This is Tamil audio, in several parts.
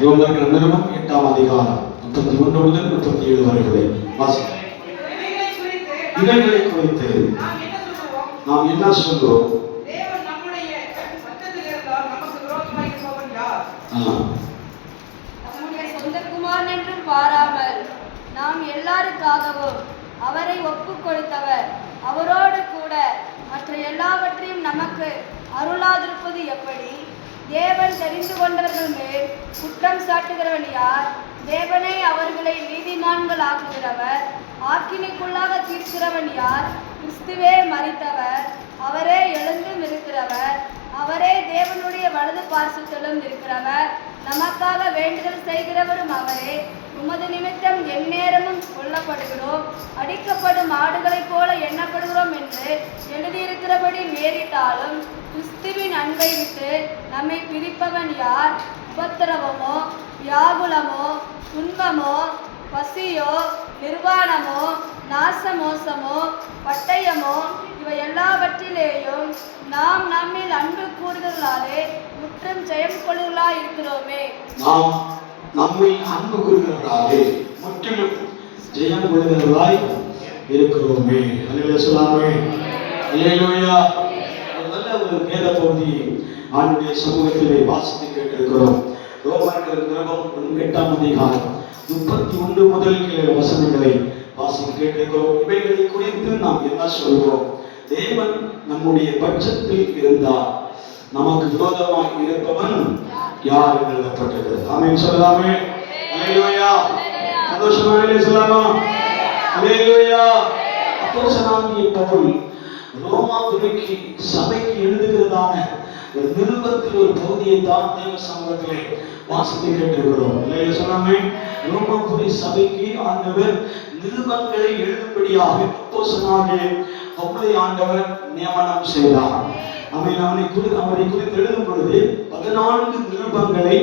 ரோமர்கள் நிறுவனம் 8ஆம் அதிகாரம் 31 முதல் 37 வரை உள்ள வாசிக்கிறோம். இவைகளை குறித்து நாம் என்ன சொல்றோம்? சொந்தக்குமாரன் என்றும் பாராமல் நாம் எல்லாருக்காகவும் அவரை ஒப்புக் கொடுத்தவர் அவரோடு கூட மற்ற எல்லாவற்றையும் நமக்கு அருளாதிருப்பது எப்படி? தேவன் தெரிந்து கொண்டவர்கள் மேல் குற்றம் சாட்டுகிறவன் யார்? தேவனை அவர்களை நீதிமான்கள் ஆக்குகிறவர், ஆக்கினைக்குள்ளாக தீர்க்கிறவன் யார்? கிறிஸ்துவே மரித்தவர், அவரே எழுந்தும் இருக்கிறவர், அவரே தேவனுடைய வலது பார்சத்திலும் இருக்கிறவர், நமக்காக வேண்டுதல் செய்கிறவரும் அவரே. உமது நிமித்தம் எந்நேரமும் கொல்லப்படுகிறோம், அடிக்கப்படும் ஆடுகளைப் போல எண்ணப்படுகிறோம் என்று எழுதியிருக்கிறபடி நேரிட்டாலும் கிறிஸ்துவின் அன்பை விட்டு நம்மை பிரிப்பவன் யார்? உபத்திரவமோ, வியாகுலமோ, துன்பமோ, பசியோ, நிர்வாணமோ, நாசமோசமோ, பட்டயமோ, இவை எல்லாவற்றிலேயும் நாம் நம்மில் அன்பு கூறுதலாலே முற்றும் ஜெயம் கொள்ளுதலாய் இருக்கிறோமே. நாம் நம்மில் அன்பு கூறுகிறவர்களாலே முற்றிலும் ஜெயம் கொள்ளுதலாய் இருக்கிறோமே. அல்லேலூயா சொல்லாமே. அல்லேலூயா. நல்ல ஒரு வேத பகுதி ஆண்டுடைய சமூகத்திலே வாசித்து கேட்டிருக்கிறோம். ரோமர்கள் நிருபம் 8ஆம் அதிகாரம் 31 முதல் 7 வசனங்களை வாசித்து கேட்டிருக்கிறோம். இவைகளை குறித்து நாம் என்ன சொல்கிறோம்? தேவன் நம்முடைய பட்சத்தில் இருந்தால் நமக்கு விரோதமாக இருப்பவன் யார் என்று எழுதப்பட்டது. ஆமென் சொல்லலாமே. அல்லேலூயா. சந்தோஷமாக சொல்லலாமா? அல்லேலூயா. அப்போஸ்தலனாகிய பவுல் ரோமாபுரிக்கு சபைக்கு எழுதுகிறதான ஒரு நிருபத்தில் ஒரு பகுதியை தான் தேவ சமூகத்திலே வாசித்து கேட்டிருக்கிறோம். அல்லேலூயா சொல்லாமே. ரோமாபுரி சபைக்கு ஆண்டவர் நிருபங்களை எழுதும்படியாக அப்போஸ்தலனாகிய பவுலை ஆண்டவர் நியமனம் செய்தார். அவரை குறித்து எழுதும் பொழுது 14 நிருபங்களை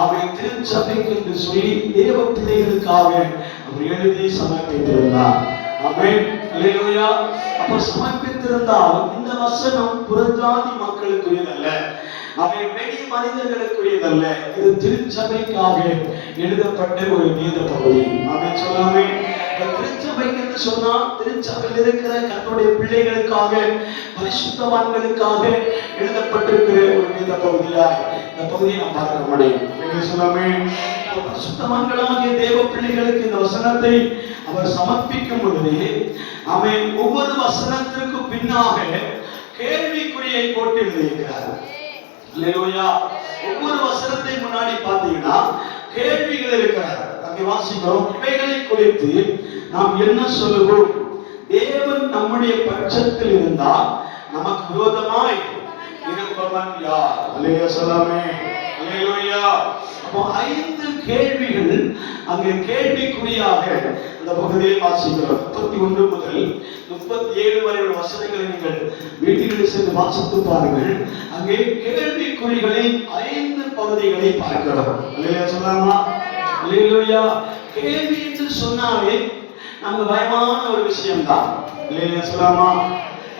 அவை திருச்சபைக்கு என்று சொல்லி தேவ பிள்ளைகளுக்காக அவர் எழுதி சமர்ப்பித்திருந்தார். ஆமென். அல்லேலூயா. அப்போ சமர்ப்பித்திருந்தால் இந்த வசனம் புறஜாதி மக்களுக்குரியதல்ல, அவை வெளி மனிதர்களுக்குரியதல்ல. இது திருச்சபைக்காக எழுதப்பட்ட ஒரு வேத பகுதி. ஆமென் சொல்லாமே. திருச்சபைக்கு என்று சொன்னால் திருச்சபையில் இருக்கிற கர்த்தருடைய பிள்ளைகளுக்காக, பரிசுத்தவான்களுக்காக எழுதப்பட்டிருக்கிற ஒரு வேத பகுதியாய் இந்த பகுதியை நாம் பார்க்க முடியும். சொல்லாமே. பரிசுத்தவான்களாகிய தேவ பிள்ளைகளுக்கு இந்த வசனத்தை அவர் சமர்ப்பிக்கும் பொழுது அவன் ஒவ்வொரு வசனத்திற்கு பின்னாக கேள்விக்குறியை போட்டு எழுதியிருக்கிறார். அல்லேலூயா. ஒவ்வொரு வசனத்தை முன்னாடி பார்த்தீங்கன்னா கேள்விகள் இருக்கிறார். அங்கே வாசிக்கிறோம். இவைகளை குறித்து நாம் என்ன சொல்லுவோம்? தேவன் நம்முடைய பட்சத்தில் இருந்தால் நமக்கு விரோதமாய் இருப்பவன் யார்? அல்லேலூயா சொல்லாமே. அல்லேலூயா. அப்போ 5 கேள்விகள் அங்கே கேள்விக்குறியாக அந்த பகுதியை வாசிக்கிறோம். 31 முதல் 37 வரை உள்ள வசனங்களை நீங்கள் வீட்டில் சென்று வாசித்து பாருங்கள். அங்கே கேள்விக்குறிகளின் 5 பகுதிகளை பார்க்கிறோம். அல்லேலூயா சொல்லாமா? அல்லேலூயா. கேள்வி என்று சொன்னாலே நமக்கு பயமான ஒரு விஷயம் தான். அல்லேலூயா சொல்லாமா?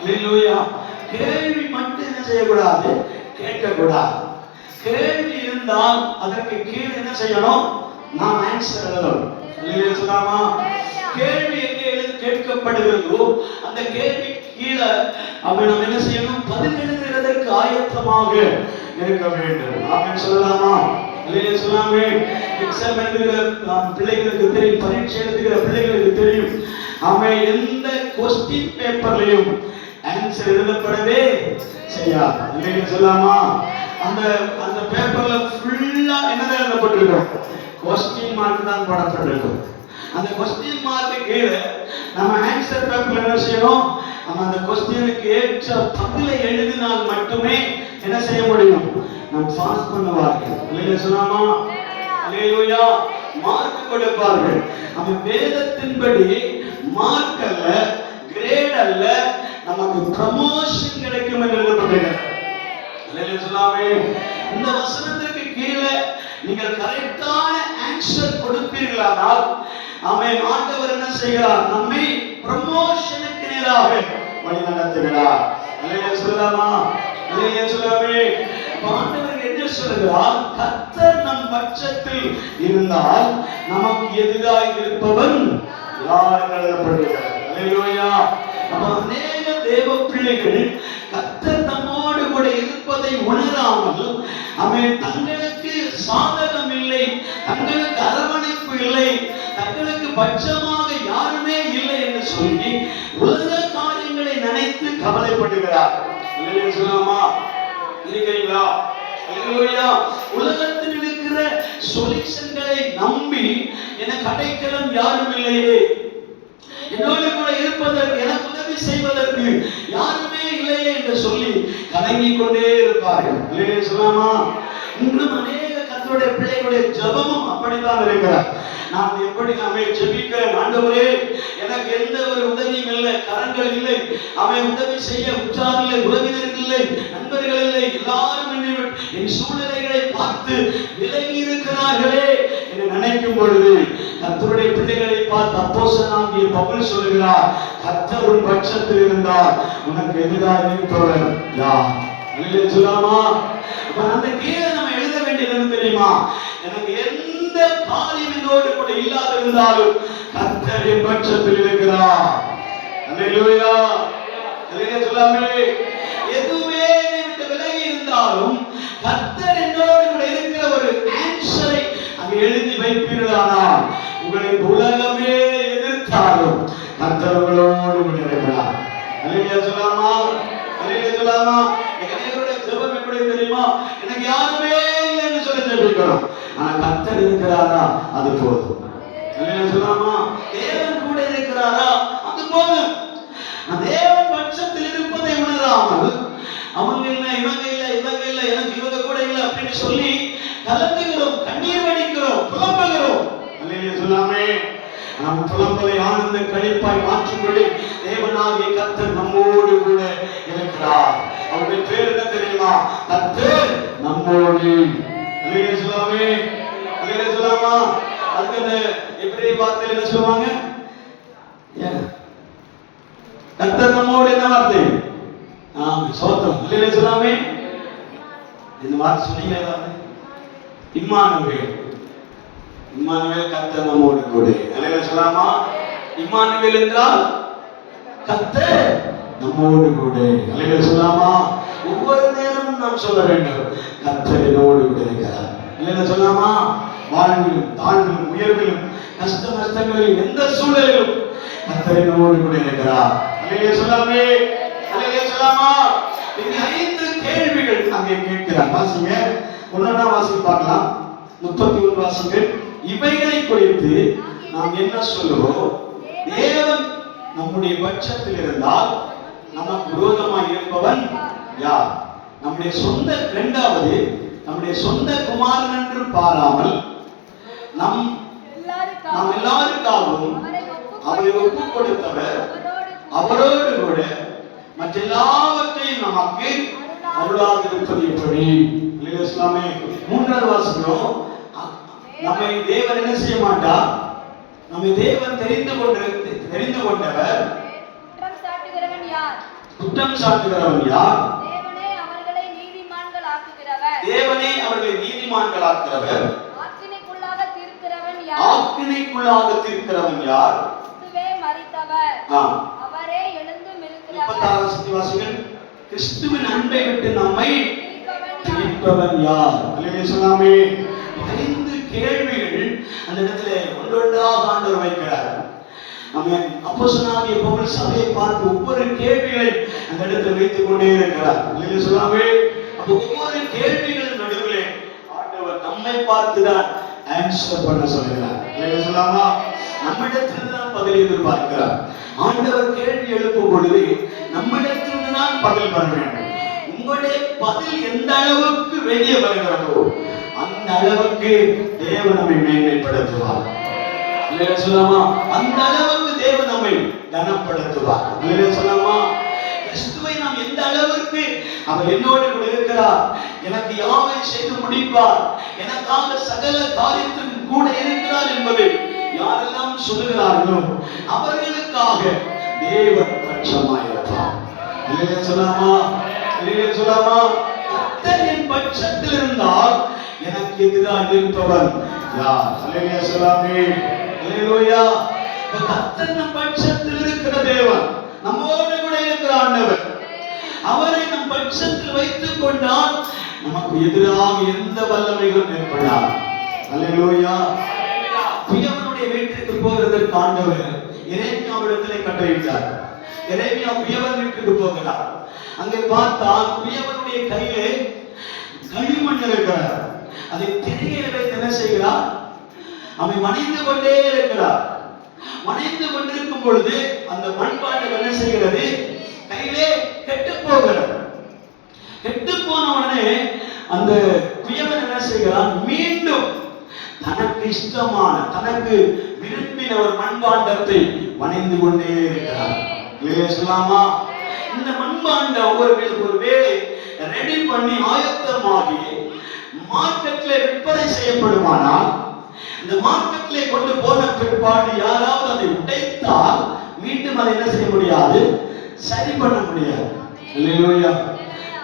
அல்லேலூயா. கேள்வி மட்டும் என்ன செய்யக்கூடாது? கேட்கக்கூடாது. கேள்வி இருந்தால் அதற்கு கீழே என்ன செய்யணும்? நாம் ஆன்சர் எழுதணும். அல்லேலூயா சொல்லாமா? கேள்வி எங்கே கேட்கப்படுகிறதோ அந்த கேள்வி கீழே நாம் என்ன செய்யணும்? பதில் எழுதுகிறதற்கு ஆயத்தமாக இருக்க வேண்டும். ஆமென் சொல்லலாமா? அல்லேலூயா சொல்லாமே. எக்ஸாம் எழுதுகிற பிள்ளைகளுக்கு தெரியும், பரீட்சை எழுதுகிற பிள்ளைகளுக்கு தெரியும். அவன் எந்த கொஸ்டின் பேப்பர்லையும் ஆன்சர் எழுதப்படவே செய்யாது. அல்லேலூயா சொல்லாமா? அந்த பேப்பர்ல ஃபுல்லா என்னதான் எழுதப்பட்டிருக்கும்? கொஸ்டின் மார்க் தான் போடப்பட்டிருக்கும். அந்த கொஸ்டின் மார்க் கீழே நம்ம ஆன்சர் பேப்பர்ல என்ன செய்யணும்? நம்ம அந்த கொஸ்டினுக்கு ஏற்ற பதிலை எழுதினால் மட்டுமே என்ன செய்ய முடியும்? நாம் பாஸ் பண்ணுவார்கள். அல்லேலூயா சொல்லாமா? அல்லேலூயா. மார்க் கொடுப்பார்கள். நம்ம வேதத்தின்படி மார்க் அல்ல, கிரேட் அல்ல, நமக்கு ப்ரமோஷன் கிடைக்கும் என்று எழுதப்பட்டிருக்கிறது. அல்லேலூயா சொல்லாமே. இந்த வசனத்திற்கு கீழே நீங்கள் கரெக்டான ஆன்சர் கொடுப்பீர்களானால் ஆமென், ஆண்டவர் என்ன செய்கிறார்? நம்மை ப்ரமோஷனுக்கு நேராக வழி நடத்துகிறார். அல்லேலூயா சொல்லாமா? அல்லேலூயா சொல்லாமே. ஆண்டவர் என்ன சொல்கிறார்? கர்த்தர் நம் பட்சத்தில் இருந்தால் நமக்கு எதிராக இருப்பவன் யார் என்று எழுதப்பட்டிருக்கிறது. அல்லேலூயா. நம்ம அநேக தேவ பிள்ளைகள் கர்த்தர் நம்மோடு கூட இருப்பதை உணராமல் அவன் தங்களுக்கு சாதகம் இல்லை, தங்களுக்கு அரவணைப்பு இல்லை, தங்களுக்கு பட்சமாக யாருமே இல்லை என்று சொல்லி உலக காரியங்களை நினைத்து கவலைப்படுகிறார். சொல்லலாமா? இருக்கிறீங்களா? உலகத்தில் இருக்கிற சொல்யூஷன்களை நம்பி எனக்கு அடைக்கலம் யாரும் இல்லையே, என்னோடு கூட இருப்பதற்கு, எனக்கு உதவி செய்வதற்கு யாருமே இல்லையே என்று சொல்லி கலங்கிக் கொண்டே இருப்பார்கள். சொல்லாமா? இன்றும் அநேக கர்த்தருடைய பிள்ளைகளுடைய ஜெபமும் அப்படித்தான் இருக்கிறார். நான் எப்படி நாமே ஜெபிக்கிறேன், ஆண்டவரே எனக்கு எந்த ஒரு உதவியும் இல்லை, கரங்கள் இல்லை, அவன் உதவி செய்ய உற்றார் இல்லை, உறவினர்கள் இல்லை, நண்பர்கள் இல்லை, எல்லாரும் என் சூழ்நிலைகளை பார்த்து விலகி இருக்கிறார்களே என்று நினைக்கும் பொழுது கர்த்தருடைய பிள்ளைகளை பார்த்து அப்போஸ்தலனாகிய பவுல் சொல்கிறார், கர்த்தர் உன் பட்சத்தில் இருந்தால் உனக்கு எதிராக இருப்பவர் யார்? சொல்லாமா? அந்த கீழே நம்ம எழுத வேண்டியது என்ன தெரியுமா? எனக்கு எந்த காரியம் என்னோடு கூட இல்லாத இருந்தாலும் கர்த்தர் என் பட்சத்தில் இருக்கிறார். அல்லேலூயா. அல்லேலூயா சொல்லாமே? எதுவுமே என்னை விட்டு விலகி இருந்தாலும் கர்த்தர் என்னோடு கூட இருக்கிற ஒரு ஆன்சரை அங்கே எழுதி வைப்பீர்களானால் உங்களை உலகமே எதிர்த்தாலும் கர்த்தர் உங்களோடு கூட இருக்கிறார். அல்லேலூயா சொல்லாமா? அல்லேலூயா சொல்லாமா? எங்களுடைய ஜெபம் எப்படி தெரியுமா? எனக்கு யாருமே இல்லைன்னு சொல்லி ஜெபிக்கிறோம், ஆனா கர்த்தர் இருக்கிறாரா அது போதும். அல்லேலூயா சொல்லாமா? தேவன் கூட இருக்கிறாரா அது போதும். தேவன் பட்சத்தில் இருப்பதை உணராமல் அவங்க இல்ல, இவங்க இல்ல, இவங்க இல்ல, எனக்கு இவங்க கூட இல்ல அப்படின்னு சொல்லி கலங்குகிறோம், கண்ணீர் வடிக்கிறோம், புலம்புகிறோம். அல்லேலூயா சொல்லாமே? நம் புலம்பலை ஆனந்த கழிப்பாய் மாற்றும்படி தேவனாகிய கர்த்தர் நம்மோடு கூட இருக்கிறார். அவருடைய பேர் என்ன தெரியுமா? கர்த்தர் நம்மோடு. அல்லேலூயா சொல்லாமே? அல்லேலூயா சொல்லாமா? அதுக்கு எபிரேய வார்த்தையில் என்ன சொல்லுவாங்க? கர்த்தர் நம்மோடு என்ன வார்த்தை? சோத்திரம். அல்லேலூயா சொல்லாமே? இந்த வார்த்தை சொன்னீங்களா? இம்மானுவேல். இம்மானுவேல் கர்த்தர் நம்மோடு கூட. அல்லேலூயா சொல்லாமா? இம்மானுவேல் என்றால் கர்த்தர் நம்மோடு கூட. அல்லேலூயா சொல்லாமா? ஒவ்வொரு நேரமும் நாம் சொல்ல வேண்டும், கர்த்தர் என்னோடு கூட இருக்கிறார். அல்லேலூயா சொல்லாமா? வாழ்விலும் தாழ்விலும் உயர்விலும் கஷ்ட நஷ்டங்களிலும் எந்த சூழலிலும் கர்த்தர் என்னோடு கூட இருக்கிறார். அல்லேலூயா சொல்லாமே? அல்லேலூயா சொல்லாமா? இந்த 5 கேள்விகள் அங்கே கேட்கிறார். வாசிங்க, ஒவ்வொன்றா வாசித்து பார்க்கலாம். 31 வாசிங்க. இவைகளை குறித்து நாம் என்ன சொல்லுவோம்? தேவன் நம்முடைய பட்சத்தில் இருந்தால் நமக்கு விரோதமாக இருப்பவன் யார்? நம்முடைய சொந்த, இரண்டாவது நம்முடைய சொந்த குமாரன் என்று பாராமல் நம் எல்லாருக்காகவும் அவரை ஒப்புக் கொடுத்தவர் அவரோடு கூட மற்றெல்லாவற்றையும் நமக்கு அருளாதிருப்பது எப்படி? இஸ்லாமே மூன்றாவது வாசகம், நம்மை தேவன் என்ன செய்ய மாட்டார்? நம்மை தேவன் தெரிந்து கொண்டவர் குற்றம் சாட்டுகிறவன் யார்? தேவனே அவர்களை நீதிமான்களாக்குகிறவர். ஆக்கினைக்குள்ளாக தீர்க்கிறவன் யார்? அவரே எழுந்தும் இருக்கிறவர். கிறிஸ்துவின் அன்பை விட்டு நம்மை பிரிப்பவன் யார்? அல்லேலூயா சொல்லாமே? 5 கேள்விகள் அந்த இடத்துல ஒன்றொன்றாக ஆண்டவர் வைக்கிறார். நம்ம அப்போஸ்தலனாகிய பவுல் சபையை பார்த்து ஒவ்வொரு கேள்விகளை அந்த இடத்துல வைத்துக் கொண்டே இருக்கிறார். அல்லேலூயா சொல்லாமே? அப்போ ஒவ்வொரு கேள்விகளின் நடுவிலே ஆண்டவர் நம்மை பார்த்துதான் ஆன்சர் பண்ண சொல்கிறார். அல்லேலூயா சொல்லாமா? நம்மிடத்தில் தான் பதில் எதிர்பார்க்கிறார். ஆண்டவர் கேள்வி எழுப்பும் பொழுது நம்மிடத்தில் தான் பதில் வர வேண்டும். உங்களுடைய பதில் எந்த அளவுக்கு வெளியே வருகிறதோ அந்த அளவுக்கு தேவன் நம்மை மேன்மைப்படுத்துவார். அல்லேலூயா சொல்லாமா? அந்த அளவுக்கு தேவன் நம்மை கனப்படுத்துவார். அல்லேலூயா சொல்லாமா? கிறிஸ்துவை நாம் எந்த அளவுக்கு அவர் என்னோடு கூட இருக்கிறார், எனக்கு யாவை செய்து முடிப்பார், எனக்காக சகல காரியத்திலும் கூட இருக்கிறார் என்பதை யாரெல்லாம் சொல்லுகிறார்களோ அவர்களுக்காக தேவன் பட்சமாயிருப்பார். அல்லேலூயா சொல்லாமா? அல்லேலூயா சொல்லாமா? கர்த்தர் என் பட்சத்தில் இருந்தால் எனக்கு நமக்கு எதிராக இருப்பவன் யார்? அல்லேலூயா சொல்லாமே. அல்லேலூயா. கர்த்தர் நம் பட்சத்தில் இருக்கிற தேவன், நம்மோடு கூட இருக்கிற ஆண்டவர், அவரை நம் பட்சத்தில் வைத்துக் கொண்டால் நமக்கு எதிராக எந்த வல்லமைகளும் ஏற்படாது. அல்லேலூயா. குயவனுடைய வீட்டுக்கு போகிறதற்கு ஆண்டவர் எரேமியாவிடத்திலே கட்டளையிட்டார். எரேமியா குயவன் வீட்டுக்கு போகிறார். அங்கே பார்த்தால் குயவனுடைய கையிலே களிமண் இருக்கிறார். அதை திரையை வைத்து என்ன செய்கிறார்? அவன் வணைந்து கொண்டே இருக்கிறார். வணைந்து கொண்டிருக்கும் பொழுது அந்த மண்பாண்டம் என்ன செய்கிறது? கையிலே கெட்டு போகிறது. கெட்டு போன உடனே அந்த குயவன் என்ன செய்கிறான்? மீண்டும் தனக்கு இஷ்டமான, தனக்கு விரும்பின ஒரு மண்பாண்டத்தை வணைந்து கொண்டே இருக்கிறார். சொல்லாமா? இந்த மண்பாண்டம் ஒரு வேளை ரெடி பண்ணி ஆயத்தமாகி மார்க்கெட்ல விற்பனை செய்யப்படுமானால், இந்த மார்க்கெட்ல கொண்டு போன பிற்பாடு யாராவது அதை உடைத்தால் மீண்டும் அதை என்ன செய்ய முடியாது? சரி பண்ண முடியாது. அல்லேலூயா.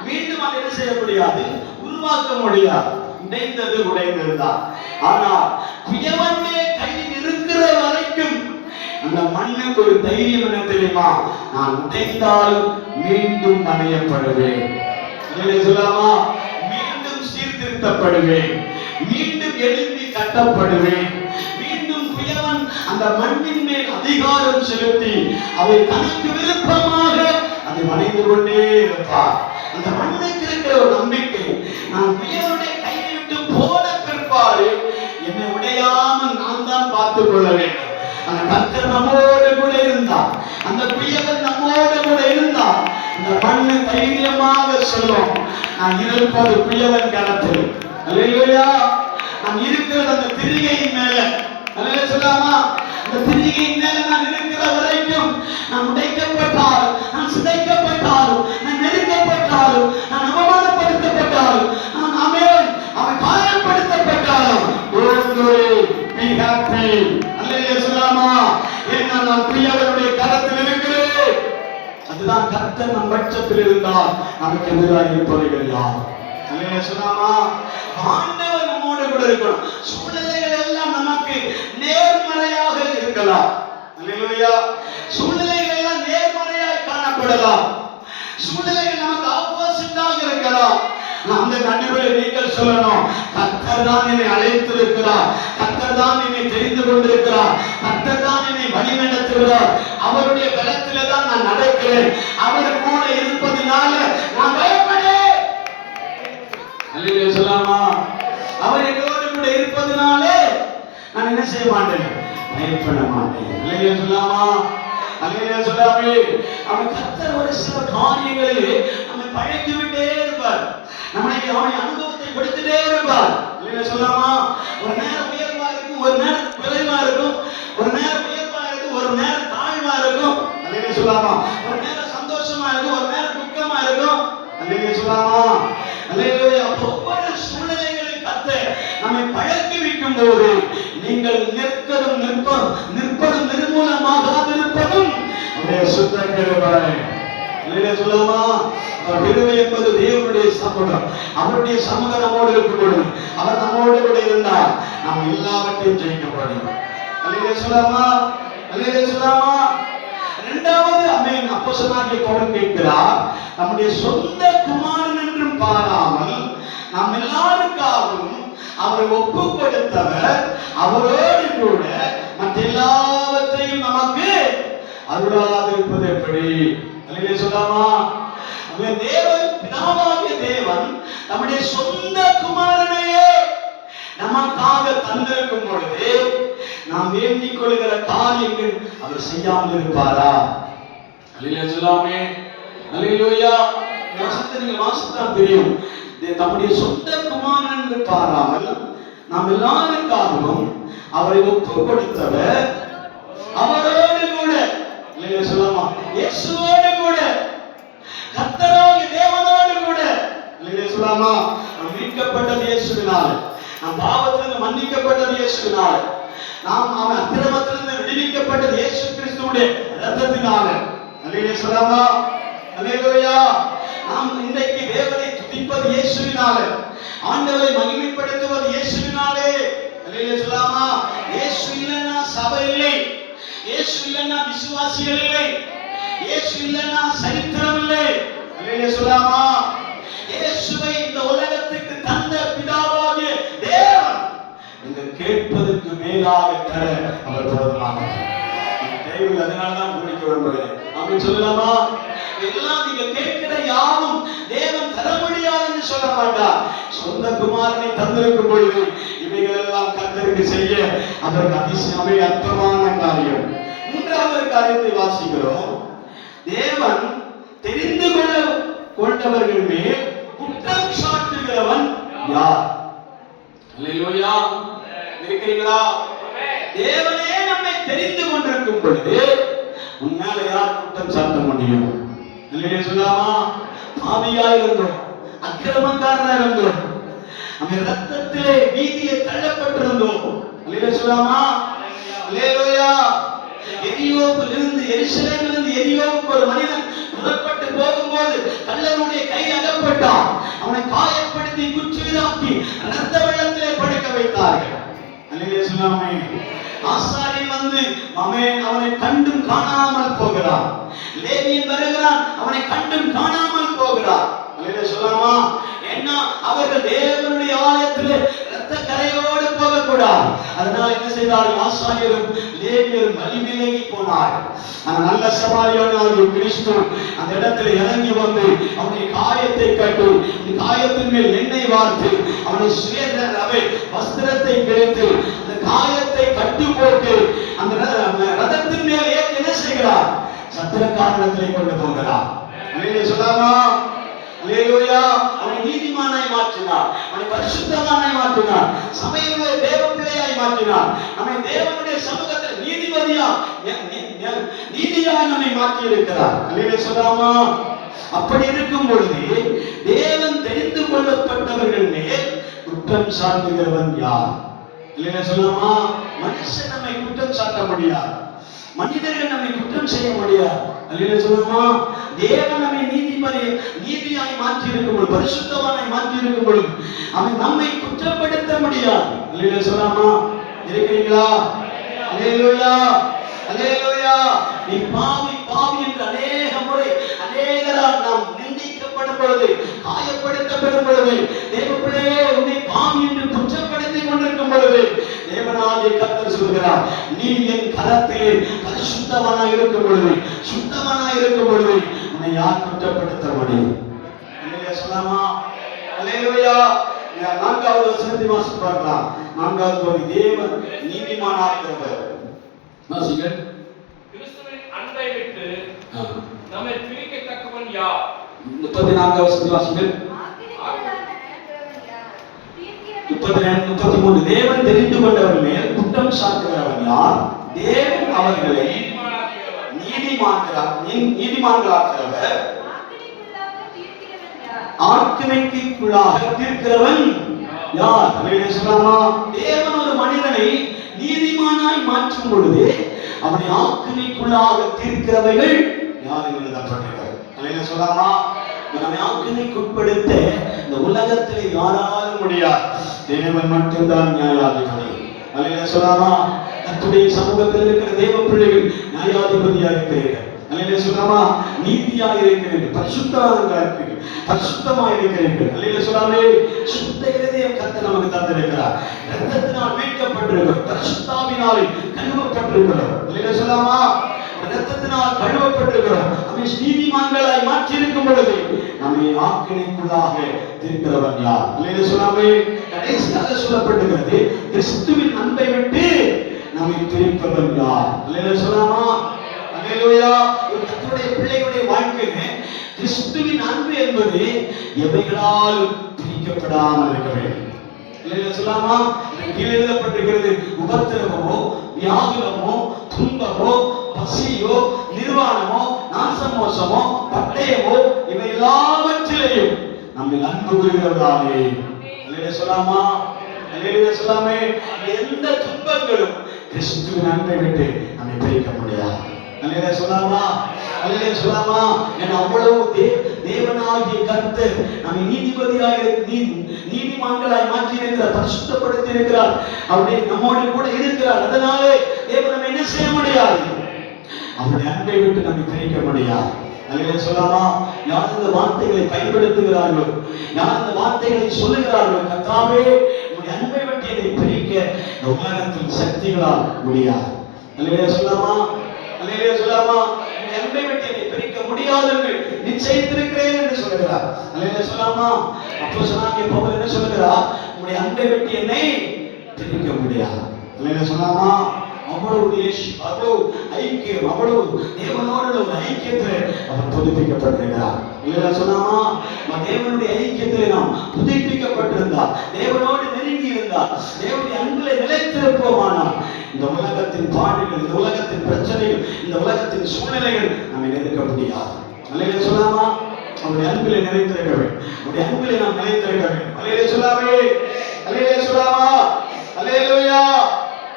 மீண்டும் அதை என்ன செய்ய முடியாது? உருவாக்க முடியாது. உடைந்தது உடைந்ததுதான். ஆனால் குயவனுடைய கையில் இருக்கிற வரைக்கும் அந்த மண்ணுக்கு ஒரு தைரியம் என்ன தெரியுமா? நான் உடைந்தாலும் மீண்டும் நனையப்படுவேன். சொல்லாமா? மீண்டும் சீர்திருத்தப்படுவேன், மீண்டும் எழுப்பி கட்டப்படுவேன். மீண்டும் குயவன் அந்த மண்ணின் மேல் அதிகாரம் செலுத்தி அவை தனக்கு விருப்பமாக அதை வணைந்து கொண்டே இருப்பார். அந்த மண்ணுக்கு இருக்கிற ஒரு நம்பிக்கை, நான் குயவனுடைய கையை விட்டு போன பிற்பாடு என்னை உடையாமல் நான் தான் பார்த்துக் கொள்ள வேண்டும். அந்த கர்த்தர் நம்மோடு கூட இருந்தார், அந்த குயவன் நம்மோடு கூட இருந்தார். இந்த மண்ணு தைரியமாக சொல்லும், நான் இருப்பது குயவன் கரத்தில். அல்லேலூயா. நான் இருக்கிறது அந்த திரிகையின் மேல. அல்லேலூயா சொல்லாமா? அந்த திரிகையின் மேல நான் இருக்கிற வரைக்கும், நான் உடைக்கப்பட்டாலும், நான் சிதைக்கப்பட்டாலும், நான் நெருக்கப்பட்டாலும், நான் அவமானப்படுத்தப்பட்டாலும், நான் அவன் காயப்படுத்தப்பட்டாலும், be happy. அல்லேலூயா சொல்லாமா? ஏன்னா நான் குயவனுடைய கரத்தில் இருக்கிறேன். அதுதான் கர்த்தர் நம் பட்சத்தில் இருந்தால் நமக்கு எதிராக இருப்பவர்கள் யார்? அல்லேலூயா சொல்லாமா? ஆண்டவர் நம்மோடு கூட இருக்கணும். சூழ்நிலைகள் எல்லாம் நமக்கு நேர்மறையாக இருக்கலாம். அல்லேலூயா. சூழ்நிலைகள் எல்லாம் நேர்மறையாய் காணப்படலாம். சூழ்நிலைகள் நமக்கு ஆப்போசிட்டாக இருக்கலாம். அந்த நடுவில் நீங்கள் சொல்லணும், கர்த்தர் தான் என்னை அழைத்திருக்கிறார், கர்த்தர் தான் என்னை தெரிந்து கொண்டிருக்கிறார், கர்த்தர் தான் என்னை வழி நடத்துகிறார், அவருடைய பலத்திலே தான் நான் நடக்கிறேன், அவர் கூட இருப்பதனால நான் பயப்படேன். அல்லேலூயா சொல்லாமா? அவர் என்னோடு கூட இருப்பதனாலே நான் என்ன செய்ய மாட்டேன்? பயப்பட மாட்டேன். அல்லேலூயா சொல்லாமா? அல்லேலூயா சொல்லாமே? அவன் கர்த்தர் ஒரு சில காரியங்களிலே நம்மை பழக்கி விட்டே இருப்பார். நம்மளுக்கு அவனுடைய அனுபவத்தை கொடுத்துட்டே இருப்பார். அல்லேலூயா சொல்லாமா? ஒரு நேரம் உயர்வா இருக்கும், ஒரு நேரம் குறைவா இருக்கும், ஒரு நேரம் உயர்வா இருக்கும், ஒரு நேரம் தாழ்வா இருக்கும். அல்லேலூயா சொல்லாமா? ஒரு நேரம் சந்தோஷமா இருக்கும், ஒரு நேரம் துக்கமா இருக்கும். அல்லேலூயா சொல்லாமா? அல்லேலூயா. ஒவ்வொரு சூழ்நிலைகளை கர்த்தர் நம்மை பழக்கி வைக்கும் போது நீங்கள் நிற்பதும் நிர்மூலமாகாதிருப்பதும் அவருடைய சுத்த கிருபை. அல்லேலூயா சொல்லாமா? கிருபை என்பது தேவனுடைய சமூகம். அவருடைய சமூகம் நம்மோடு இருக்கும். அவர் நம்மோடு கூட இருந்தால் நாம் எல்லாவற்றையும் ஜெயிக்க முடியும். அல்லேலூயா சொல்லாமா? அல்லேலூயா சொல்லாமா? இரண்டாவது ஆமென். அப்போஸ்தலனாகிய பவுல் கேட்கிறார், நம்முடைய சொந்த குமாரன் என்றும் பாராமல் நாம் எல்லாருக்காகவும் அவரை ஒப்புக் கொடுத்தவர், அவரோடு கூட மற்ற எல்லாவற்றையும் நமக்கு அருளாதிருப்பது எப்படி? அல்லேலூயா சொல்லாமா? தேவன், பிதாவாகிய தேவன் நம்முடைய சொந்த குமாரனையே நமக்காக தந்திருக்கும் பொழுது நாம் வேண்டிக் கொள்கிற காரியங்கள் அவர் செய்யாமல் இருப்பாரா? அல்லேலூயா சொல்லாமே? அல்லேலூயா. வசனத்தை நீங்கள் வாசித்தா தெரியும். நம்முடைய சொந்த குமாரன் என்று பாராமல் நாம் எல்லாருக்காகவும் அவரை ஒப்புக் கொடுத்தவர், அவரோடு கூட, அல்லேலூயா சொல்லாமா? இயேசுவோடு கூட, கர்த்தராகிய தேவனோடு கூட, அல்லேலூயா சொல்லாமா? நாம் மீட்கப்பட்டது இயேசுவினால, நம் பாவத்திலிருந்து மன்னிக்கப்பட்டது இயேசுவினால, நாம் அவன் அக்கிரமத்திலிருந்து விடுவிக்கப்பட்டது இயேசு கிறிஸ்துவுடைய இரத்தத்தினால. அல்லேலூயா சொல்லாமா? அல்லேலூயா. நாம் இன்றைக்கு தேவனை துதிப்பது இயேசுவினால, ஆண்டவரை மகிமைப்படுத்துவது இயேசு விசுவாசிகள் இல்லை. இயேசு இல்லைன்னா சரித்திரம் இல்லை. அல்லேலூயா சொல்லாமா? இயேசுவை இந்த உலகத்துக்கு தந்த பிதாவாகிய தேவன் நீங்கள் கேட்பதற்கு மேலாக தர அவர் போதுமானவர். தேவன் அதனாலதான் குடிக்க விரும்புகிறேன். ஆமென் சொல்லலாமா? எல்லாம் நீங்க கேட்கிற யாவும் தேவன் தர முடியாதுன்னு சொல்ல மாட்டார். சொந்த குமாரனை தந்திருக்கும் பொழுது இவைகள் எல்லாம் கர்த்தருக்கு செய்ய அதற்கு அதிசயமே அற்புதமான காரியம். மூன்றாவது காரியத்தை வாசிக்கிறோம். தேவன் தெரிந்து கொண்டவர்கள் மேல் குற்றம் சாட்டுகிறவன் யார்? அல்லேலூயா. இருக்கிறீங்களா? தேவனே நம்மை தெரிந்து கொண்டிருக்கும் பொழுது உன்னால யார் குற்றம் சாட்ட முடியும்? அல்லேலூயா சொல்லாமா? பாவியா இருந்தோம், அக்கிரமக்காரனா இருந்தோம், நம்ம ரத்தத்திலே வீதியிலே தள்ளப்பட்டிருந்தோம். அல்லேலூயா சொல்லாமா? அல்லேலூயா. எரியோவிலிருந்து எருசலேமிலிருந்து எரியோவுக்கு ஒரு மனிதன் புறப்பட்டு போகும்போது கள்ளனுடைய கையில் அகப்பட்டான். அவனை காயப்படுத்தி குற்றுயிராக்கி ரத்த வெள்ளத்திலே படுக்க வைத்தார்கள். அல்லேலூயா சொல்லாமே? ஆசாரியன் வந்து அவனை கண்டும் காணாமல் போகிறான். லேவியன் வருகிறான், அவனை கண்டும் காணாமல் போகிறான். அல்லேலூயா சொல்லாமா? ஏன்னா அவர்கள் தேவனுடைய ஆலயத்திலே இரத்த கரையோடு போகக்கூடாது. அதனால என்ன செய்தார்கள்? ஆசாரியரும் லேவியரும் வழி விலகி போனார்கள். நல்ல சமாரியானாகிய கிறிஸ்து அந்த இடத்துல இறங்கி வந்து அவனுடைய காயத்தை கட்டு, காயத்தின் மேல் எண்ணெய் வார்த்து அவனை சுயரவை வஸ்திரத்தை கிழித்து அந்த காயத்தை கட்டு போட்டு அந்த ரதத்தின் மேல் ஏற்றி என்ன செய்கிறார்? சத்திரக்காரத்திலே கொண்டு போகிறார். அல்லேலூயா சொல்லாமா? அல்லேலூயா. அவனை நீதிமானாய் மாற்றினார், அவனை பரிசுத்தமானாய் மாற்றினார், சபையிலே தேவ பிள்ளையாய் மாற்றினார், நம்மை தேவனுடைய சமூகத்தில் நீதியாய் நம்மை மாற்றி இருக்கிறார். அல்லேலூயா சொல்லாமா? அப்படி இருக்கும் பொழுது தேவன் தெரிந்து கொள்ளப்பட்டவர்கள் மேல் குற்றம் சாட்டுகிறவன் யார்? அல்லேலூயா சொல்லாமா? மனுஷன் நம்மை குற்றம் சாட்ட முடியாது, மனிதர்கள் நம்மை குற்றம் செய்ய முடியாது. அல்லேலூயா சொல்லாமா? தேவன் நம்மை நீதியாய் மாற்றி இருக்கும் பொழுது, பரிசுத்தமாய் மாற்றி இருக்கும் பொழுது அவன் நம்மை குற்றப்படுத்த முடியாது. அல்லேலூயா சொல்லாமா? இருக்கிறீங்களா? அல்லேலூயா. அல்லேலூயா. நீ பாவி பாவி என்று அநேக முறை அநேகரால் நாம் நிந்திக்கப்படும் பொழுது, காயப்படுத்தப்படும் பொழுது, தேவ பிள்ளையே உன்னை பாவி என்று குற்றப்படுத்திக் கொண்டிருக்கும் பொழுது தேவனாகிய கர்த்தர் சொல்கிறார், நீ என் கரத்திலே பரிசுத்தமாய் இருக்கும் பொழுது, சுத்தமாய் இருக்கும் பொழுது உன்னை யார் குற்றப்படுத்த முடியும்? அல்லேலூயா சொல்லாமா? அல்லேலூயா. நான்காவது வசனத்தை வாசித்து பார்க்கலாம். நான்காவது பகுதி, தேவன் நீதிமானாக்கிறவர். வாசிங்கள். கிறிஸ்துவின் அன்பை விட்டு நம்மை பிரிக்கத்தக்கவன் யார்? 34வது வசனத்தை வாசிங்கள். 32 33. தேவன் தெரிந்து கொண்டவர் மேல் குற்றம் சாட்டுகிறவன் யார்? தேவன் அவர்களை நீதிமான்களாக்கிறவர், ஆக்கினைக்குள்ளாக தீர்க்கிறவன் யார்? அல்லேலூயா சொல்லாமா? தேவன் ஒரு மனிதனை நீதிமானாய் மாற்றும் பொழுது அவனை ஆக்கினைக்குள்ளாக தீர்க்கிறவைகள் யார் என்று எழுதப்பட்டிருக்கிறது. அல்லேலூயா சொல்லாமா? நம்மை ஆக்கினைக்குட்படுத்த இந்த உலகத்திலே யாராலும் முடியாது, தேவன் மட்டும்தான் நியாயாதிபதி. அல்லேலூயா சொல்லாமா? கர்த்தருடைய சமூகத்தில் இருக்கிற தேவ பிள்ளைகள் நியாயாதிபதியாக இருக்கிறீர்கள். அல்லேலூயா சொல்லாமா? நீதியாக இருக்கிறீர்கள், பரிசுத்தமாக இருக்கிறீர்கள், பரிசுத்தமாக இருக்கிறீர்கள். அல்லேலூயா சொல்லாமே? சுத்த இதயம் கர்த்தர் நமக்கு தந்திருக்கிறார். இரத்தத்தினால் மீட்கப்பட்டிருக்கிறோம், பரிசுத்தாவினாலே கழுவப்பட்டிருக்கிறோம். அல்லேலூயா சொல்லாமா? இரத்தத்தினால் கழுவப்பட்டிருக்கிறோம். நம்மை நீதிமான்களாய் மாற்றி இருக்கும் பொழுது நம்மை ஆக்கினைக்குள்ளாக தீர்க்கிறவன் யார்? அல்லேலூயா சொல்லாமே? கடைசியாக சொல்லப்பட்டிருக்கிறது, கிறிஸ்துவின் அன்பை விட்டு நம்மை பிரிப்பவன் யார்? அல்லேலூயா சொல்லாமா? அல்லேலூயா. கர்த்தருடைய பிள்ளைகளுடைய வாழ்க்கையிலே கிறிஸ்துவின் அன்பு என்பது எவைகளாலும் பிரிக்கப்படாமல் இருக்க வேண்டும். அல்லேலூயா சொல்லாமா? கீழே எழுதப்பட்டிருக்கிறது, உபத்திரவமோ, வியாகுலமோ, துன்பமோ, பசியோ, நிர்வாணமோ, நாசமோசமோ, பட்டயமோ, இவை எல்லாவற்றிலேயும் நம்மை அன்பு கூறுகிறவர்களாலே. அல்லேலூயா சொல்லாமா? அல்லேலூயா சொல்லாமே? எந்த துன்பங்களும் கிறிஸ்துவின் அன்பை விட்டு நம்மை பிரிக்க முடியாது. அல்லேலூயா சொல்லாமா? அல்லேலூயா சொல்லாமா? என அவ்வளவு தேவனாகிய கர்த்தர் நம்மை நீதிமான்களாய் மாற்றி இருக்கிறார், பரிசுத்தப்படுத்தி இருக்கிறார், அவருடைய நம்மோடு கூட இருக்கிறார். அதனாலே தேவன் நம்ம என்ன செய்ய முடியாது? அவருடைய அன்பை விட்டு நம்மை பிரிக்க முடியாது. அல்லேலூயா சொல்லலாமா? யார் இந்த வார்த்தைகளை பயன்படுத்துகிறார்களோ, யார் இந்த வார்த்தைகளை சொல்லுகிறார்களோ, கர்த்தாவே உம்முடைய அன்பை விட்டு என்னை பிரிக்க இந்த உலகத்தில் சக்திகளால் முடியாது. அல்லேலூயா சொல்லலாமா? அல்லேலூயா சொல்லலாமா? உம்முடைய அன்பை விட்டு என்னை பிரிக்க முடியாது என்று நிச்சயித்திருக்கிறேன் என்று சொல்லுகிறார். அல்லேலூயா சொல்லலாமா? அப்போஸ்தலனாகிய பவுல் என்ன சொல்லுகிறார்? உம்முடைய அன்பை விட்டு என்னை பிரிக்க முடியாது. அல்லேலூயா சொல்லலாமா? அவ்வளவு ஐக்கியம், அவ்வளவு தேவனோடு ஒரு ஐக்கியத்தில் அவர் புதுப்பிக்கப்பட்டிருக்கிறார். இல்லையா சொன்னாமா? தேவனுடைய ஐக்கியத்தில் நாம் புதுப்பிக்கப்பட்டிருந்தார், தேவனோடு நெருங்கி இருந்தார், தேவனுடைய அன்பிலே நிலைத்திருப்போமானால் இந்த உலகத்தின் பாடுகள், இந்த உலகத்தின் பிரச்சனைகள், இந்த உலகத்தின் சூழ்நிலைகள் நம்மை எதிர்க்க முடியாது. இல்லையா சொல்லாமா? அவருடைய அன்பிலே நிலைத்திருக்க வேண்டும், அவருடைய அன்பிலே நாம் நிலைத்திருக்க வேண்டும். அல்லேலூயா சொல்லாமே, அல்லேலூயா சொல்லாமா? அல்லேலூயா,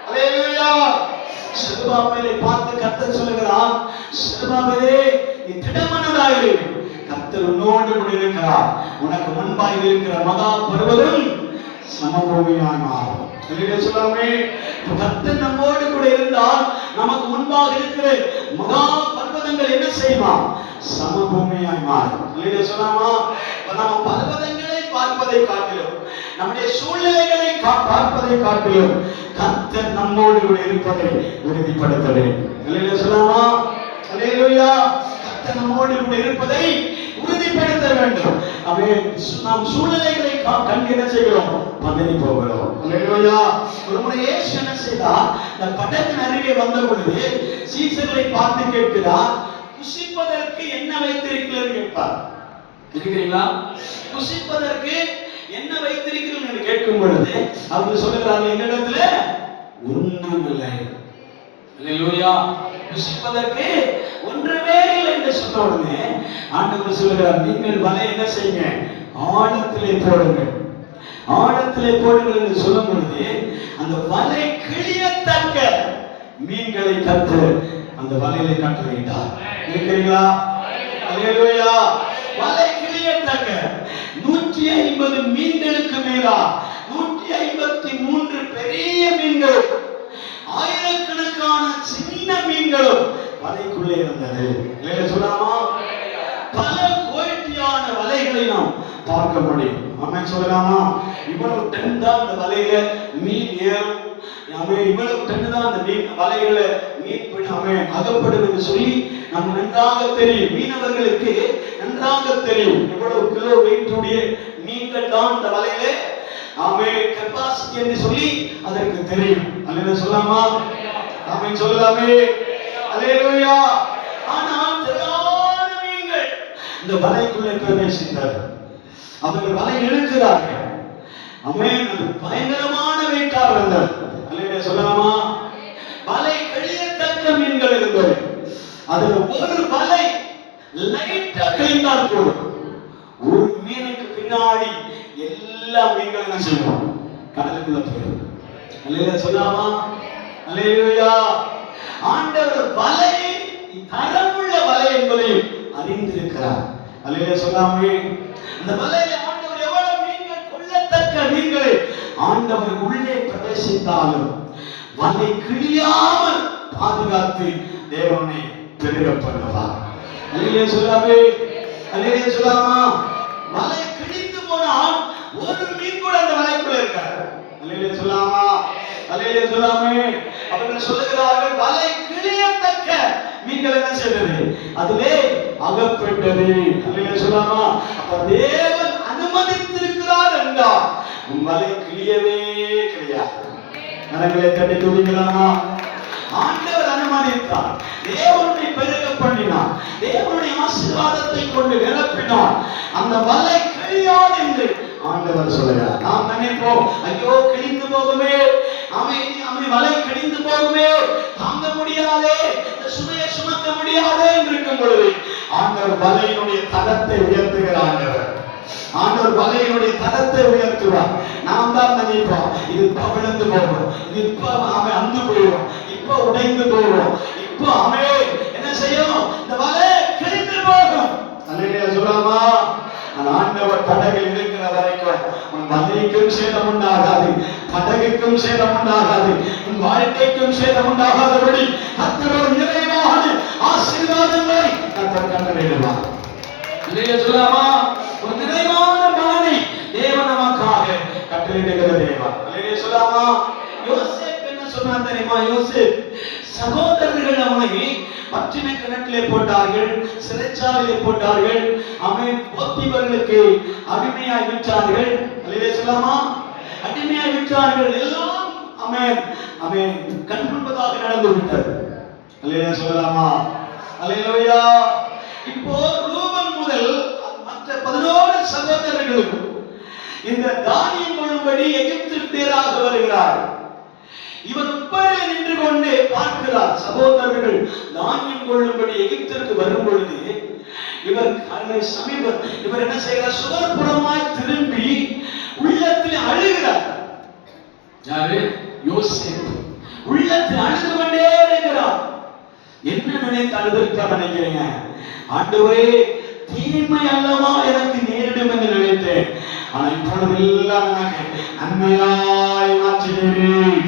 அல்லேலூயா. செருபாபேலை பார்த்து கர்த்தர் சொல்லுகிறார், செருபாபேலே நீ திடமனதாயிரு, கர்த்தர் உன்னோடு கூட இருக்கிறார், உனக்கு முன்பாக இருக்கிற மகா பர்வதம் சமபூமியாய் மாறும். அல்லேலூயா சொல்லாமே. கர்த்தர் நம்மோடு கூட இருந்தால் நமக்கு முன்பாக இருக்கிற மகா பர்வதங்கள் என்ன செய்வான்? சமபூமியாய் மாறும். அல்லேலூயா சொல்லாமா? நம்ம பர்வதங்களை பார்ப்பதை காட்டிலும், நம்முடைய சூழ்நிலைகளை பார்ப்பதை காட்டிலும் கர்த்தர் நம்மோடு கூட இருப்பதை உறுதிப்படுத்த வேண்டும். அல்லேலூயா சொல்லாமா? அல்லேலூயா. கர்த்தர் நம்மோடு கூட இருப்பதை உறுதிப்படுத்த வேண்டும். நாம் சூழ்நிலைகளை கண்டு என்ன செய்கிறோம்? பதறி போகிறோம். அல்லேலூயா. ஒரு முறை இயேசு என்ன செய்தார்? இந்த படத்தின் அருகே வந்த பொழுது சீசர்களை பார்த்து கேட்கிறார், புசிப்பதற்கு என்ன வைத்திருக்கிறீர்கள் கேட்பார். இருக்கிறீங்களா? புசிப்பதற்கு என்ன வைத்திருக்கிறீர்கள் என்று கேட்கும் பொழுது அவங்க சொல்லுகிறார்கள், என்னிடத்துல ஒன்றுமில்லை. அல்லேலூயா. புசிப்பதற்கு ஒன்றுமே இல்லை என்று சொன்ன உடனே ஆண்டவர் சொல்லுகிறார், நீங்கள் வலை என்ன செய்யுங்க? ஆழத்திலே போடுங்கள், ஆழத்திலே போடுங்கள் என்று சொல்லும் பொழுது அந்த வலை கிழியத்தக்க மீன்களை கர்த்தர் அந்த வலையிலே கட்டளையிட்டார். இருக்கிறீங்களா? அல்லேலூயா. வலை கிழியத்தக்க 150 மீன்களுக்கு மேலா 153 பெரிய மீன்கள், ஆயிரக்கணக்கான சின்ன மீன்களும் வலைக்குள்ளே இருந்தது. இல்லையா சொல்லாமா? பல குவாலிட்டியான வலைகளை நாம் பார்க்க முடியும். ஆமென் சொல்லலாமா? இவ்வளவு டன் தான் அந்த வலையில மீன் ஏறும், இவ்வளவு டன் தான் அந்த மீன் வலைகளை மீன் அகப்படும் என்று சொல்லி நம்ம நன்றாக தெரியும். மீனவர்களுக்கு நன்றாக தெரியும் எவ்வளவு கிலோ வெயிட் உடைய மீன்கள் தான் இந்த வலையிலே கெப்பாசிட்டி என்று சொல்லி அதற்கு தெரியும். அல்லேலூயா சொல்லாமா? ஆமென் சொல்லலாமே. அல்லேலூயா. ஆனால் திரளான மீன்கள் இந்த வலைக்குள்ளே பிரவேசித்தது. அவர்கள் வலை இழுக்கிறார்கள். ஆமென். அது பயங்கரமான வெயிட்டாக இருந்தது. அல்லேலூயா சொல்லலாமா? வலை கிழியத்தக்க மீன்கள் இருந்தது. அதுல ஒரு வலை லைட்டா கிழிந்தால் போதும், ஒரு மீனுக்கு பின்னாடி எல்லா மீன்களும் என்ன செய்யும்? கடலுக்குள்ள போயிடும். அல்லேலூயா சொல்லாமா? அல்லேலூயா. ஆண்டவர் வலை தரமுள்ள வலை என்பதை அறிந்திருக்கிறார். அல்லேலூயா சொல்லாமே. அந்த வலையை ஆண்டவர் எவ்வளவு மீன்கள், கொள்ளத்தக்க மீன்களை ஆண்டவர் உள்ளே பிரவேசித்தாலும் வலை கிழியாமல் பாதுகாத்து தேவனை பெருக பண்ணுவார். அல்லேலூயா சொல்லாமே. அல்லேலூயா சொல்லாமா? வலை கிழிந்து போனால் ஒரு மீன் கூட அந்த வலைக்குள்ள இருக்காது. அல்லேலூயா சொல்லாமா? அல்லேலூயா சொல்லாமே. அவர்கள் சொல்லுகிறார்கள், வலை கிழியத்தக்க மீன்கள் என்ன செய்தது? அதிலே அகப்பட்டது. அல்லேலூயா சொல்லாமா? அப்ப தேவன் அனுமதித்திருக்கிறார் என்றால் உன் வலை கிழியவே கிடையாது. கரங்களை தட்டி துதிக்கலாமா? ஆண்டவர் அனுமதித்தார், தேவனை பெருக பண்ணினார், தேவனுடைய ஆசீர்வாதத்தை கொண்டு நிரப்பினார். அந்த வலை கிழியாது என்று ஆண்டவர் சொல்லுகிறார். நாம் நினைப்போம், ஐயோ கிழிந்து போகுமே, வலை கிழிந்து போகுமே, தாங்க முடியாதே, இந்த சுமையை சுமக்க முடியாதே என்று இருக்கும் பொழுது ஆண்டவர் வலையினுடைய தரத்தை உயர்த்துகிறார். ஆண்டவர் வலையினுடைய தரத்தை உயர்த்துவார். நாம் தான் நினைப்போம், இது இப்ப விழுந்து போகும், இது இப்ப அந்து போயிடும், இப்ப உடைந்து போகும், இப்ப என்ன செய்யும்? இந்த வலை கிழிந்து போகும். அல்லேலூயா சொல்லாமா? ஆண்டவர் படகில் இருக்கிற வரைக்கும் உன் வலைக்கும் சேதம் உண்டாகாது, படகுக்கும் சேதம் உண்டாகாது, உன் வாழ்க்கைக்கும் சேதம் உண்டாகாதபடி கர்த்தர் நிறைவான ஆசீர்வாதங்களை கர்த்தர் கட்டளையிடுவார். இல்லையா சொல்லாமா? ஒரு நிறைவான பலனை தேவன் நமக்காக கட்டளையிடுகிற தேவன். இல்லையா சொல்லாமா? யோசேப் என்ன சொன்னார் தெரியுமா? யோசேப் சகோதரர்கள் அவனை பற்றின கிணற்றிலே போட்டார்கள், சிறைச்சாலையிலே போட்டார்கள், அவன் போத்திபர்களுக்கு அடிமையாய் விற்றார்கள். அல்லேலூயா சொல்லாமா? அடிமையாய் விற்றார்கள். எல்லாம் அவன் அவன் கண்முன்பதாக நடந்து விட்டது. அல்லேலூயா சொல்லலாமா? அல்லேலூயா. இப்போ ரூபன் முதல் மற்ற 11 சகோதரர்களுக்கும் இந்த தானியம் கொள்ளும்படி எகிப்திற்கு நேராக வருகிறார். இவர் உப்பரில் நின்று கொண்டு பார்க்கிறார். சகோதரர்கள் தானியம் கொள்ளும்படி எகிப்திற்கு வரும் பொழுது இவர் என்ன செய்கிறார்? சுவர்புறமாய் திரும்பி உள்ளத்தில் அழுகிறார். யாரு? யோசேப்பு உள்ளத்தில் அழுது கொண்டே இருக்கிறார். என்ன நினைத்து அழுதிருக்கார் நினைக்கிறீங்க? ஆண்டவரே, தீமை அல்லவா எனக்கு நேரிடும் என்று நினைத்தேன், ஆனா இப்பொழுது எல்லாம் எனக்கு நன்மையாய் மாற்றினீர்.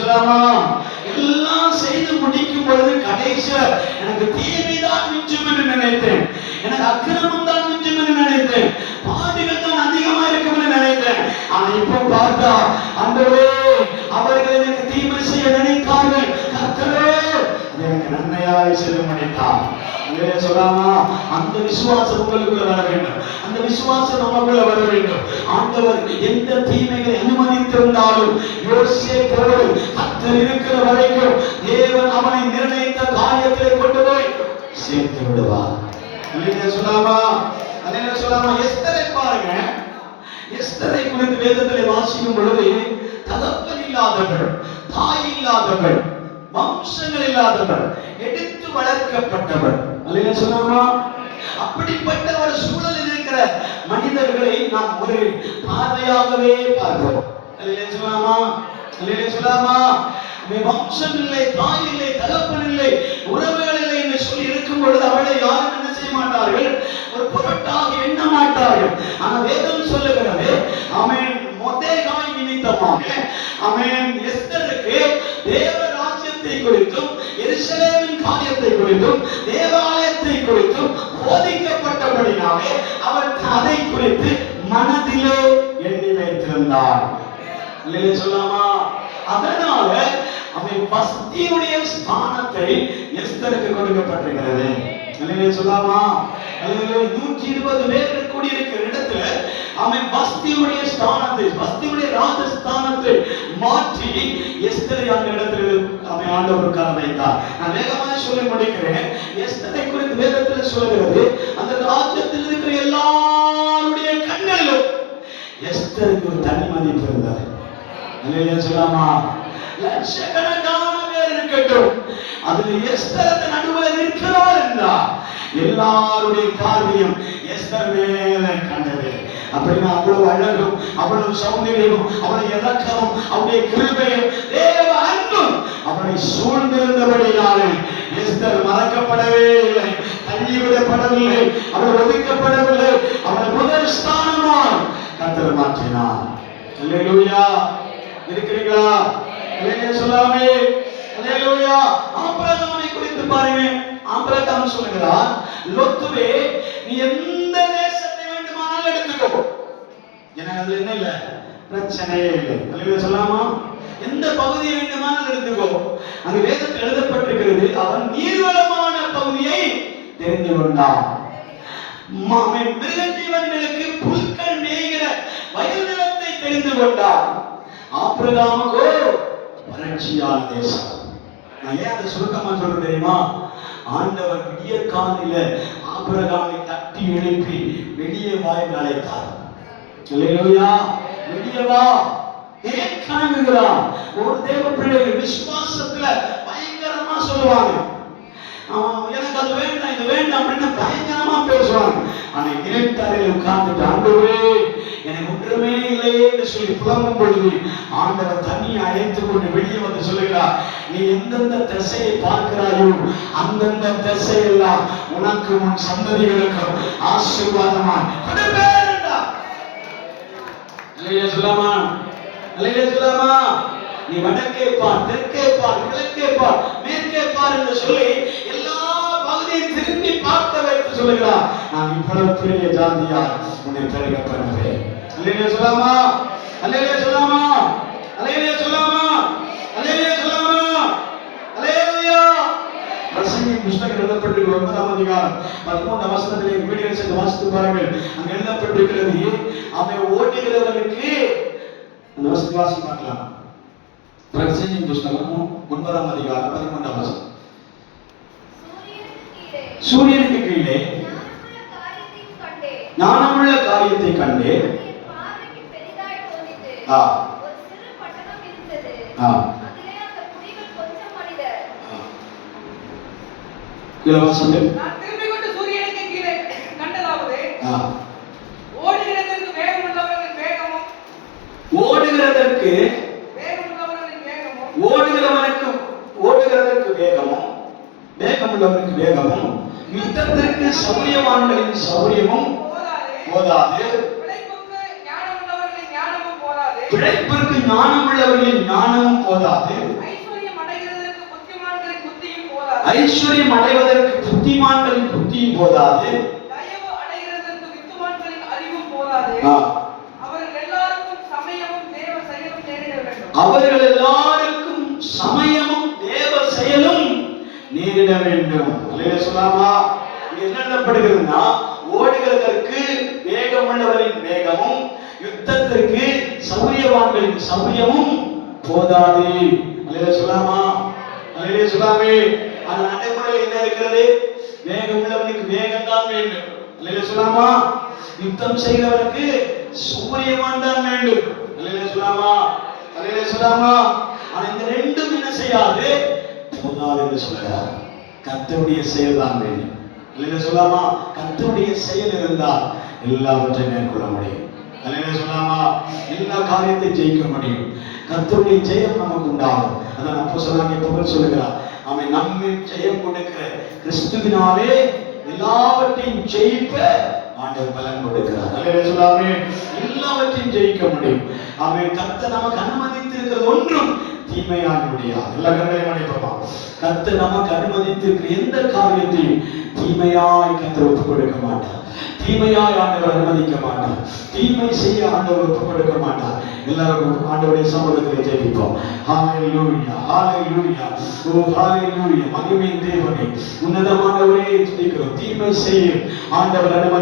சொல்லாமா? எல்லாம் செய்து முடிக்கும் பொழுது கடைசியில எனக்கு தீமைதான் மிஞ்சும் என்று நினைத்தேன், எனக்கு அக்கிரமம் தான் மிஞ்சும் என்று நினைத்தேன், பாடுகள் தான் அதிகமா இருக்கும் என்று நினைத்தேன். ஆனா இப்ப பார்த்தா ஆண்டவரே, அவர்கள் எனக்கு தீமை செய்ய நினைத்தார்கள், கர்த்தரே எனக்கு நன்மையாய் செய்து முடித்தார். சொல்லாமா? அந்த விசுவாசம் உங்களுக்குள்ள வர வேண்டும், அந்த விசுவாசம் நமக்குள்ள வர வேண்டும். ஆண்டவர் எந்த தீமைகளை அனுமதித்திருந்தாலும் யோசேப்போடு கர்த்தர் இருக்கிற வரைக்கும் தேவன் அவனை நிர்ணயித்த காரியத்தை கொண்டு போய் சேர்த்து விடுவார். சொல்லாமா? அல்லேலூயா சொல்லாமா? எஸ்தரை பாருங்க. எஸ்தரை குறித்து வேதத்திலே வாசிக்கும் பொழுது தகப்பன் இல்லாதவள், தாய் இல்லாதவள், வம்சங்கள் இல்லாதவள், எடுத்து வளர்க்கப்பட்டவள். அல்லேலூயா சொல்லாமா? அப்படிப்பட்ட ஒரு சூழலில் இருக்கிற மனிதர்களை நாம் ஒரு பார்வையாகவே பார்க்கிறோம். அல்லேலூயா சொல்லாமா? அல்லேலூயா சொல்லாமா? வம்சம் இல்லை, தாய் இல்லை, தகப்பன் இல்லை, உறவுகள் இல்லை என்று சொல்லி இருக்கும் பொழுது அவளை யாரும் என்ன செய்ய மாட்டார்கள்? ஒரு பொருட்டாக எண்ண மாட்டார்கள். ஆனா வேதம் சொல்லுகிறது, அவன் மொர்தெகாய் நிமித்தமாக அவன் எஸ்தருக்கு தேவ ராஜ்யத்தை குறித்தும் எருசலேமின் காரியத்தை குறித்தும் தேவாலயத்தை குறித்தும் போதிக்கப்பட்டபடினாலே அவர் அதை குறித்து மனதிலே எண்ணி வைத்திருந்தார். இல்லையா சொல்லாமா? அதனால அவன் வஸ்தியுடைய ஸ்தானத்தை எஸ்தருக்கு கொடுக்கப்பட்டிருக்கிறது. இல்லையா சொல்லாமா? 120 பேர் கூடியிருக்கிற இடத்துல அவன் வஸ்தியுடைய ஸ்தானத்தை, வஸ்தியுடைய ராஜஸ்தானத்தை மாற்றி எஸ்தரை அந்த இடத்துல அவன் ஆண்டவருக்காக வைத்தார். நான் வேகமாக சொல்லி முடிக்கிறேன். எஸ்தரை குறித்து வேதத்தில் சொல்லுகிறது, அந்த ராஜ்யத்தில் இருக்கிற எல்லாருடைய கண்களிலும் எஸ்தருக்கு ஒரு தனி மதிப்பு இருந்தது. இல்லையா சொல்லாமா? லட்சக்கணக்கான பேர் இருக்கட்டும், அதுல எஸ்தர் அந்த நடுவில் நிற்கிறார் என்றார் எல்லாருடைய பார்வையும் எஸ்தர் மேலே கண்டது. அப்படின்னா அவ்வளவு அழகும், அவ்வளவு சௌந்தரியமும், அவ்வளவு இலக்கமும், அவருடைய கிருபையும் தேவ அன்பும் அவனை சூழ்ந்திருந்தபடியாலே எஸ்தர் மறக்கப்படவே இல்லை, தள்ளிவிடப்படவில்லை, அவள் ஒதுக்கப்படவில்லை. அவளை முதல் ஸ்தானமாய் கர்த்தர் மாற்றினார். அல்லேலூயா. இருக்கிறீங்களா? அல்லேலூயா சொல்லாமே? அல்லேலூயா. ஆபிரகாமை குறித்து பாருங்க. ஆபிரகாம் சொல்லுகிறார், லோத்துவே, நீ எந்த தேசத்தை வேண்டுமானாலும் எடுத்துக்கோ, எனக்கு அதுல என்ன இல்ல, பிரச்சனையே இல்லை. அல்லேலூயா சொல்லாமா? எந்த பகுதியை வேண்டுமானாலும் எடுத்துக்கோ. அங்கு வேதத்தில் எழுதப்பட்டிருக்கிறது, அவன் நீர்வளமான பகுதியை தெரிந்து கொண்டான். மிருகஜீவன்களுக்கு புல்கள் மேய்கிற வயல் நிலத்தை தெரிந்து கொண்டான். ஆபிரகாமுக்கோ வறட்சியான தேசம். நான் ஏன் அதை சுருக்கமா சொல்றேன் தெரியுமா? ஆண்டவர் விடிய காலையில ஆபிரகாமை தட்டி எழுப்பி வெளியே வாய் அழைத்தார். அல்லேலூயா. வெளியே வா. ஏன் காணுகிறான்? ஒரு தேவ பிள்ளைகள் விசுவாசத்துல பயங்கரமா சொல்லுவாங்க, எனக்கு அது வேண்டாம் இது வேண்டாம் அப்படின்னு பயங்கரமா பேசுவாங்க. ஆனா இருட்டறையில் உட்கார்ந்துட்டு ஆண்டவரே எனக்கு ஒன்றுமே இல்லையே என்று சொல்லி புலம்பும் பொழுது ஆண்டவர் தண்ணியை அழைத்துக் கொண்டு வெளியே வந்து சொல்லுகிறார், நீ எந்தெந்த திசையை பார்க்கிறாயோ அந்தந்த திசையெல்லாம் உனக்கு உன் சந்ததிகளுக்கும் ஆசீர்வாதமாய் சொல்லாமா? சொல்லாமா? நீ வடக்கே பார், தெற்கே பார், கிழக்கே பார், மேற்கே பார் என்று சொல்லி எல்லா சொல்லுகிறார், நான் இவ்வளவு பெரிய ஜாதியார் உன்னை பெருக பண்ணுவேன். அல்லேலூயா சொல்லாமா? அல்லேலூயா சொல்லாமா? அல்லேலூயா சொல்லாமா? அல்லேலூயா சொல்லாமா? அல்லேலூயா. பிரசங்கின் புத்தகம் எழுதப்பட்டிருக்கிற 9ஆம் அதிகாரம் 13ஆம் வசனத்திலே வீடியோ சென்று வாசித்து பாருங்கள். அங்க எழுதப்பட்டிருக்கிறது, அவன் ஓடுகிறவனுக்கு அந்த வசனத்தை வாசித்து பார்க்கலாம். பிரசங்கின் புத்தகம் 9ஆம் அதிகாரம் 13ஆம் வசனம். சூரியனுக்கு கீழே ஞானமுள்ள காரியத்தை கண்டே இலவசங்கள் நான் திரும்பிக் கொண்டு சூரியனுக்கு கீழே கண்டதாவது ஓடுகிறதற்கு வேகமுள்ளவர்களின் வேகமும் ஓடுகிறதற்கு வேகமும் வேகமுள்ளவனுக்கு வேகமும் யுத்தத்திற்கு சௌரியவான்களின் சௌரியமும் போதாது. பிழைப்பிற்கு ஞானமுள்ளவர்களின் ஞானமும் போதாது. ஐஸ்வர்யம் அடைவதற்கு புத்திமான்களின் புத்தியும் போதாது. அவர்கள் எல்லாருக்கும் சமயமும் தேவ செயலும் நேரிட வேண்டும். அல்லேலூயா சொல்லாமா? இங்க என்ன எழுதப்படுகிறதுனா, ஓடுகிறதற்கு வேகமுள்ளவரின் வேகமும் யுத்தத்திற்கு சௌரியவான்களின் சௌரியமும் போதாது. அல்லேலூயா சொல்லாமா? அல்லேலூயா சொல்லாமே? அந்த நடைமுறையில் என்ன இருக்கிறது? வேகம் உள்ளவனுக்கு வேகம் தான் வேண்டும். அல்லேலூயா சொல்லாமா? யுத்தம் செய்கிறவனுக்கு சூரியவான் தான் வேண்டும். அல்லேலூயா சொல்லாமா? அல்லேலூயா சொல்லாமா? ஆனா இந்த ரெண்டும் என்ன செய்யாது? போதாது என்று சொல்றார். கர்த்தருடைய செயல் தான் வேண்டும். அல்லேலூயா சொல்லாமா? கர்த்தருடைய செயல் இருந்தால் எல்லாவற்றையும் மேற்கொள்ள முடியும். அல்லேலூயா சொல்லாமா? எல்லா காரியத்தையும் ஜெயிக்க முடியும். கர்த்தருடைய ஜெயம் நமக்கு உண்டாகும். அதான் அப்போஸ்தலனாகிய பவுல் சொல்லுகிறார், அவன் நம்மில் ஜெயம் கொடுக்கிற கிறிஸ்துவினாலே எல்லாவற்றையும் ஜெயிப்ப ஆண்டவர் பலன் கொடுக்கிறார். அல்லேலூயா சொல்லாமே? எல்லாவற்றையும் ஜெயிக்க முடியும். அவன் கர்த்தர் நமக்கு அனுமதித்திருக்கிறது ஒன்றும் தீமையாக முடியாது. எல்லா கண்களையும் அடைப்போமா? கர்த்தர் நமக்கு அனுமதித்திருக்கிற எந்த காரியத்தையும் தீமையாய் கர்த்தர் ஒப்புக் கொடுக்க மாட்டார். தீமையாய் ஆண்டவர் அனுமதிக்க மாட்டார். தீமை செய்ய ஆண்டவர் ஒப்புக் கொடுக்க மாட்டார். எல்லாரும் ஆண்டவருடைய சமூகத்தில் ஜெபிப்போம். ஹalleluya, ஹalleluya, ஓ ஹalleluya. மகிமையின் தேவனே, உன்னதமானவரே துதிக்கிறோம். தீமை செய்ய ஆண்டவர் அனுமதி